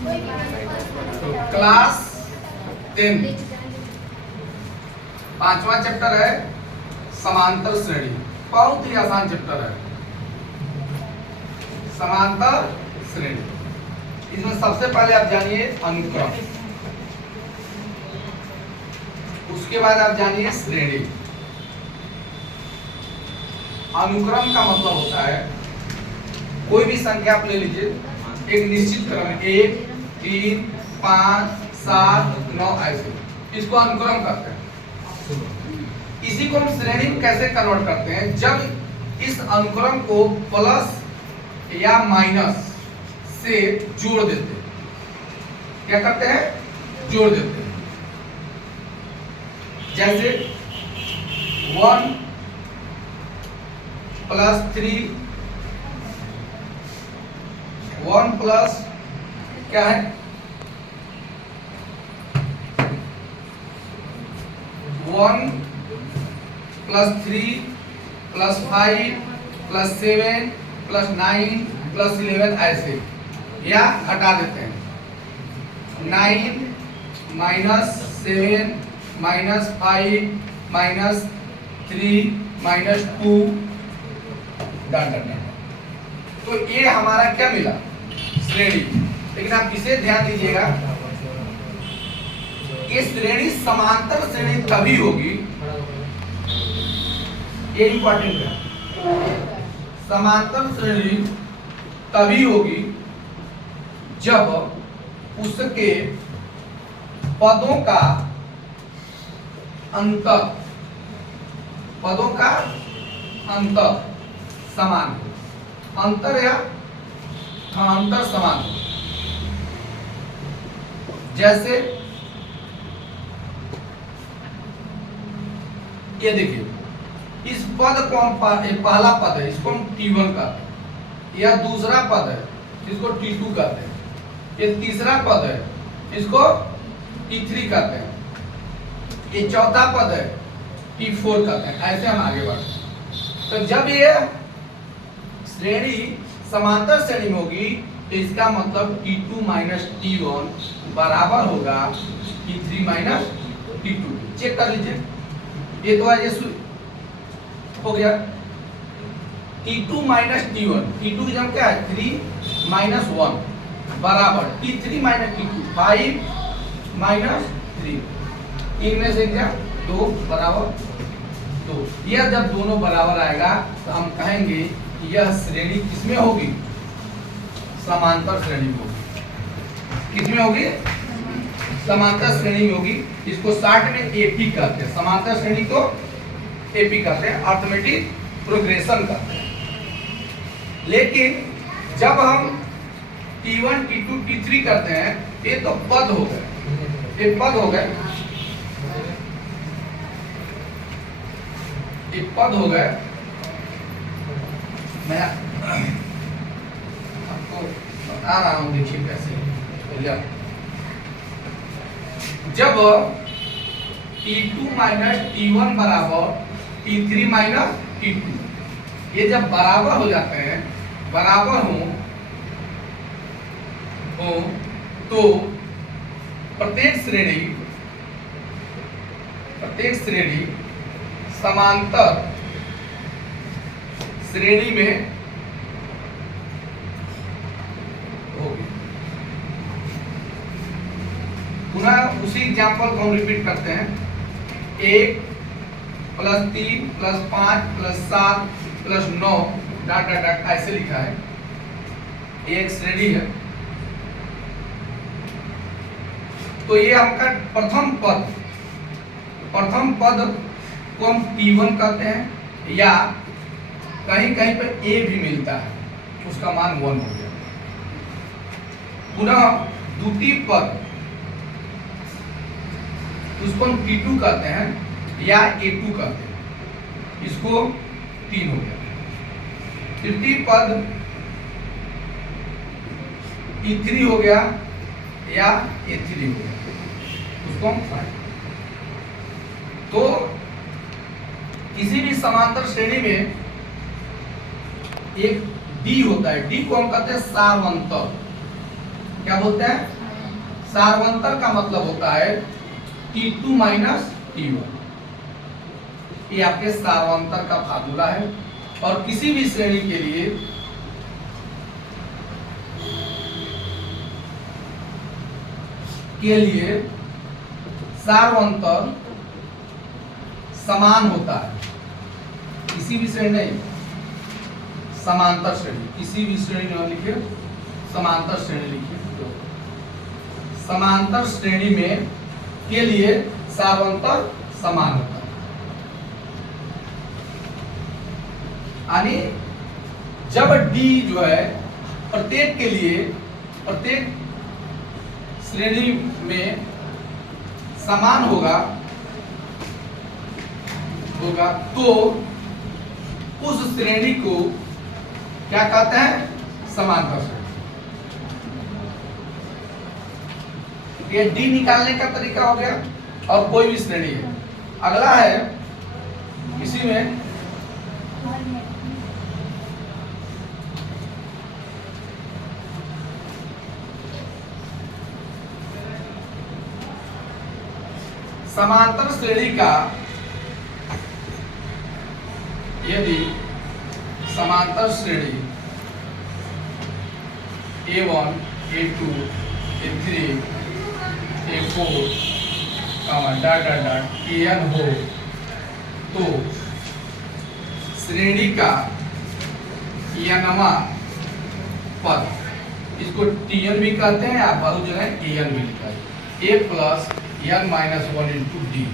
तो क्लास 10 5वां चैप्टर है समांतर श्रेणी। बहुत ही आसान चैप्टर है समांतर श्रेणी। इसमें सबसे पहले आप जानिए अनुक्रम, उसके बाद आप जानिए श्रेणी। अनुक्रम का मतलब होता है कोई भी संख्या आप ले लीजिए एक निश्चित क्रम में 1 3 5 7 9 ऐसे, इसको अनुक्रम करते हैं। इसी को हम श्रेणी में कैसे कन्वर्ट करते हैं, जब इस अनुक्रम को प्लस या माइनस से जोड़ देते हैं। क्या करते हैं? जोड़ देते हैं। जैसे 1 प्लस 3 1 प्लस क्या है 1 plus 3 plus 5 plus 7 plus 9 plus 11 ऐसे, या घटा देते हैं 9 minus 7 minus 5 minus 3 minus 2 dot dot. तो ये हमारा क्या मिला? श्रेणी। लेकिन आप इसे ध्यान दीजिएगा, ये श्रेणी समांतर श्रेणी तभी होगी, ये इंपॉर्टेंट है, समांतर श्रेणी तभी होगी जब उसके पदों का अंतर समान हो। अंतर या अंतर समान हो। जैसे ये देखिए, इस पद को हम पहला पद है, इसको हम T1 कहते हैं। यह दूसरा पद है, इसको T2 कहते हैं। ये तीसरा पद है, इसको T3 कहते हैं। ये चौथा पद है, T4 कहते हैं। ऐसे हम आगे बढ़ते हैं। तो जब ये श्रेणी समांतर श्रेणी में होगी तो इसका मतलब T2 माइनस T1 बराबर होगा T3 माइनस T2। चेक कर लीजिए, ये तो आज हो गया T2 माइनस T1। T2 की जगह क्या है 3 माइनस 1 बराबर T3 माइनस T2 5 माइनस 3। इनमें से क्या 2 बराबर 2। यह जब दोनों बराबर आएगा तो हम कहेंगे कि यह श्रेणी किसमें होगी? समांतर श्रेणी में होगी। किसमें होगी? समांतर श्रेणी में होगी। इसको शॉर्ट में एपी कहते हैं। समांतर श्रेणी को एपी कहते हैं, अर्थमेटिक प्रोग्रेशन कहते हैं। लेकिन जब हम T1 T2 T3 करते हैं, ये तो पद हो गए, ये पद हो गए, ये पद हो गए। मैं आपको बता रहा हूं, देखिए कैसे। जब T2 माइनस T1 बराबर T3 माइनस T2, ये जब बराबर हो जाते हैं, बराबर हो तो प्रत्येक श्रेणी समांतर श्रेणी में होगी। पुनः उसी एग्जाम्पल को हम रिपीट करते हैं। 1 plus 3 plus 5 plus 7 plus 9 dot dot dot ऐसे लिखा है। ये एक श्रेणी है। तो ये आपका प्रथम पद को हम T1 कहते हैं, या कहीं कहीं पर A भी मिलता है, उसका मान 1 हो गया। पुनः द्वितीय पद उसको हम T2 कहते हैं या A2 कहते हैं, इसको 3 हो गया। तृतीय पद T3 हो गया या A3 हो गया, उसको हम 5। तो किसी भी समांतर श्रेणी में एक D होता है। D को हम कहते हैं सार अंतर। क्या बोलते हैं? सार्वंतर का मतलब होता है T2 माइनस T1। ये आपके सार्वंतर का फार्मूला है। और किसी भी श्रेणी के लिए सार्वंतर समान होता है। किसी भी श्रेणी नहीं, समांतर श्रेणी, किसी भी श्रेणी में लिखिए, समांतर श्रेणी लिखिए। समांतर श्रेणी में के लिए सार्वंतर समान होता है। यानी जब D जो है प्रत्येक के लिए, प्रत्येक श्रेणी में समान होगा तो उस श्रेणी को क्या कहते हैं? समांतर श्रेणी। ये D निकालने का तरीका हो गया। और कोई भी श्रेणी है। अगला है इसी में समांतर श्रेणी का यदि समांतर श्रेणी A1, A2, A3, A4 AN हो तो श्रेणी का nवां पद, इसको Tn भी कहते हैं, आप बहुत जगह An भी लिखा है। A plus n minus 1 into D,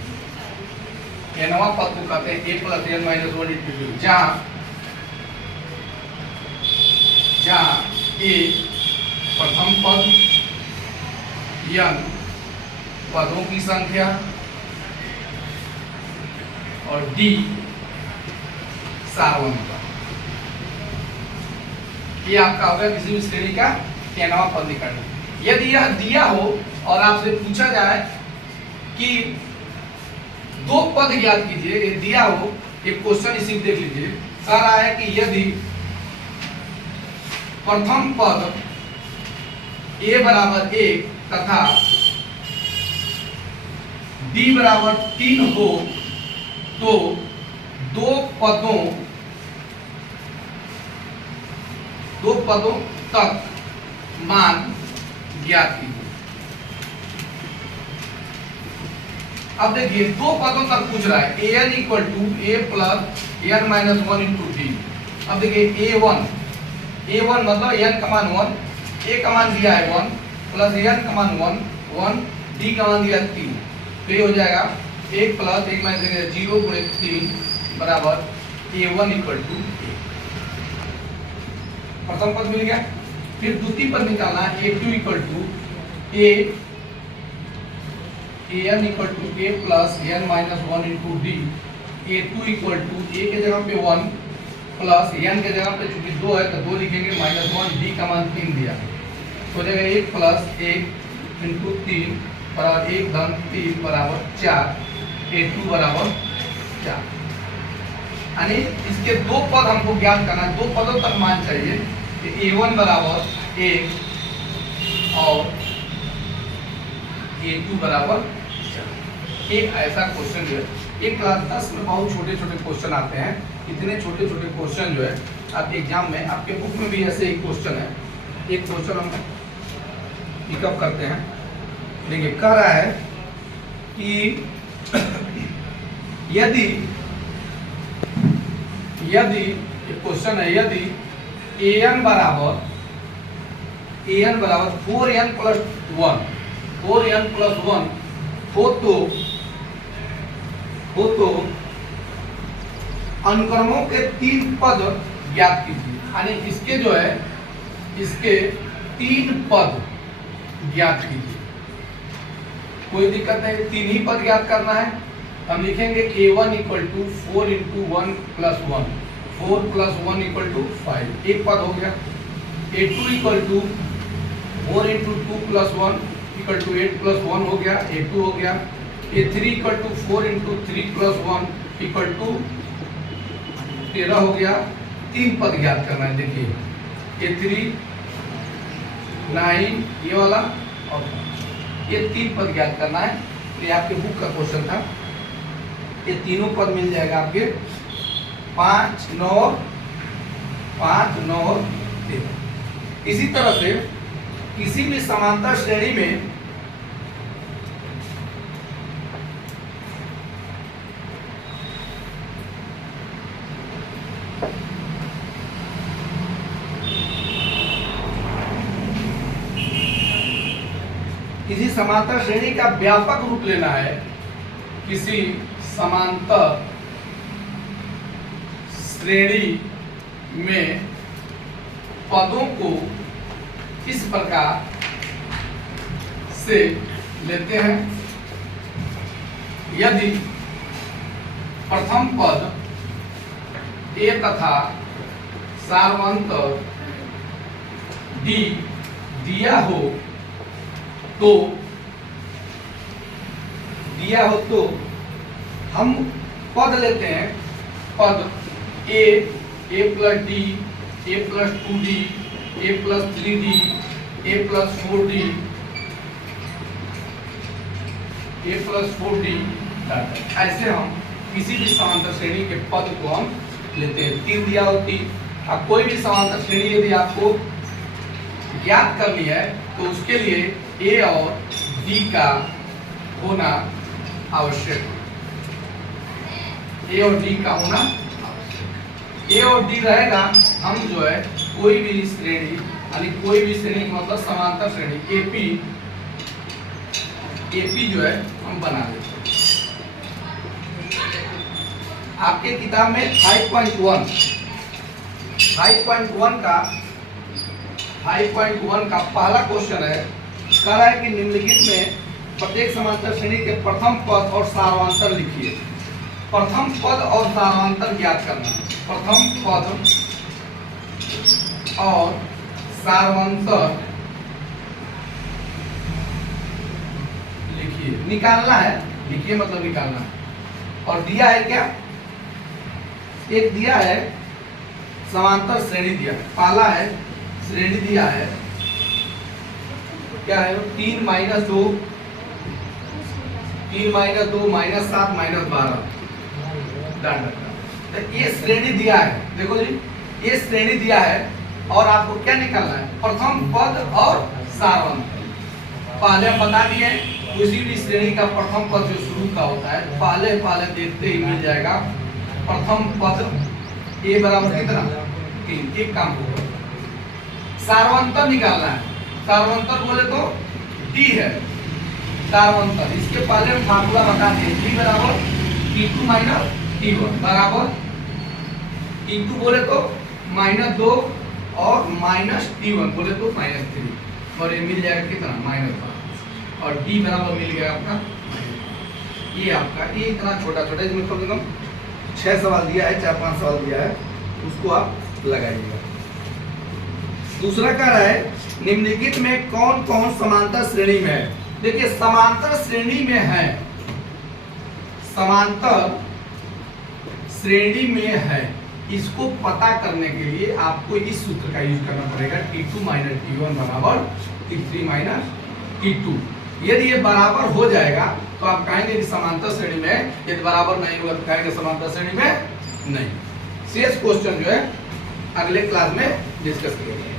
nवां पद को कहते हैं A plus n minus 1 into D. जहाँ A प्रथम पद, n पदों की संख्या और D सार्वंतर। ये आपका होगा किसी भी श्रेणी का nवां पद निकालना। यदि यह दिया हो और आपसे पूछा जाए कि दो पद ज्ञात कीजिए, ये दिया हो, एक क्वेश्चन इसी देख लीजिए। कह रहा है कि यदि प्रथम पद A बराबर 1 तथा D बराबर 3 हो तो दो पदों तक मान ज्ञात कीजिए। अब देखिए दो पदों तक पूछ रहा है। an equal to a plus n minus 1 into D. अब देखिए a1 मतलब n का मान 1, a का मान दिया है 1 प्लस n का मान 1, d का मान दिया 3। तो ये हो जाएगा 1 प्लस 1 माइनस 0 गुणे 3 बराबर a1 इक्वल टू a। प्रथम पद मिल गया। फिर द्वितीय पद निकालना है। a2 equal to a an equal to a plus n minus 1 into D. a2 equal to a के जगह पे 1 प्लस n के जगह पे चूंकि 2 है तो 2 लिखेंगे माइनस 1, d का मान 3 दिया हो जाएगा 1 प्लस 1 इंटू 3 बराबर 1 धन 3 बराबर 4, a2 बराबर 4। यानी इसके दो पद हमको ज्ञात करना है, दो पदों तक मान चाहिए कि a1 बराबर 1 और a2 बराबर 4। एक ऐसा क्वेश्चन जो है एक क्लास 10 में बहुत छोटे छोटे क्वेश्चन आते हैं। इतने छोटे छोटे क्वेश्चन जो है आप एग्जाम में, आपके बुक में भी ऐसे ही क्वेश्चन है। एक क्वेश्चन हम पिकअप करते हैं। देखिए कह रहा है कि यदि क्वेश्चन है यदि an बराबर 4n प्लस 1 हो तो अनुक्रमों के 3 पद ज्ञात कीजिए। यानी इसके जो है इसके 3 पद ज्ञात कीजिए। कोई दिक्कत नहीं, 3 ही पद ज्ञात करना है। हम लिखेंगे a1 equal to 4 into 1 plus 1, 4 plus 1 equal to 5, एक पद हो गया। a2 equal to 4 into 2 plus 1 equal to 8 plus 1 हो गया, a2 हो गया। a3 equal to 4 into 3 plus 1 equal to 13 हो गया। 3 पद ज्ञात करना है। देखिए a3 9 ये वाला और 5। ये 3 पद ज्ञात करना है। ये आपके बुक का क्वेश्चन था। ये तीनों पद मिल जाएगा आपके 5 9 5 9 13। इसी तरह से किसी भी समांतर श्रेणी में किसी समांतर श्रेणी का व्यापक रूप लेना है। किसी समांतर श्रेणी में पदों को किस प्रकार से लेते हैं? यदि प्रथम पद ए तथा सार्वंतर डी दिया हो तो हम पद लेते हैं। पद ए प्लस डी, ए प्लस 2d, ए प्लस 3d, ए प्लस 4d, ए प्लस 4d। ऐसे हम किसी भी समांतर श्रेणी के पद को हम लेते हैं। 3 दिया हो 3। अब कोई भी समांतर श्रेणी यदि आपको ज्ञात करनी है तो उसके लिए ए और डी का होना आवश्यक है। ए और डी का होना आवश्यक। ए और डी रहेगा, हम जो है कोई भी श्रेणी यानी कोई भी श्रेणी मतलब समांतर श्रेणी एपी जो है हम बना देते हैं। आपके किताब में 5.1 का पहला क्वेश्चन है। कह रहा है कि निम्नलिखित में प्रत्येक समांतर श्रेणी के प्रथम पद और सार्वंतर लिखिए। प्रथम पद और सार्वंतर ज्ञात करना है। प्रथम पद और सार्वंतर लिखिए, निकालना है। लिखिए मतलब निकालना है। और दिया है क्या? एक दिया है समांतर श्रेणी दिया है। पहला है श्रेणी दिया है, क्या है? 3 - 2 3 - 2 -7 -12 डाटा। तो ये श्रेणी दिया है। देखो जी, ये श्रेणी दिया है और आपको क्या निकालना है? प्रथम पद और सार्वंतर। पहले हम बता दिए किसी भी श्रेणी का प्रथम पद जो शुरू का होता है पहले देखते ही मिल जाएगा। प्रथम पद ए बराबर कितना? 3। एक काम होगा, सार्वंतर निकालना है। सार्वंतर बोले तो डी है सार्वंतर। इसके पहले हम फार्मूला बता दें। डी बराबर T2 - T1 बराबर T2 बोले तो -2 और -T1 बोले तो -3 और ये मिल जाएगा कितना? -5। और डी बराबर मिल गया आपका ये आपका ये इतना छोटा इसमें कम से कम 6 सवाल दिया है, 4-5 सवाल दिया है, उसको आप लगाइएगा। दूसरा कह रहा है निम्नलिखित में कौन कौन समांतर श्रेणी में है? देखिए समांतर श्रेणी में है, समांतर श्रेणी में है। इसको पता करने के लिए आपको इस सूत्र का यूज करना पड़ेगा। T2 - T1 बराबर T3 - T2। यदि ये बराबर हो जाएगा तो आप कहेंगे कि समांतर श्रेणी में है। यदि बराबर नहीं होगा तो कहेंगे समांतर श्रेणी में नहीं। शेष क्वेश्चन जो है अगले क्लास में डिस्कस करेंगे।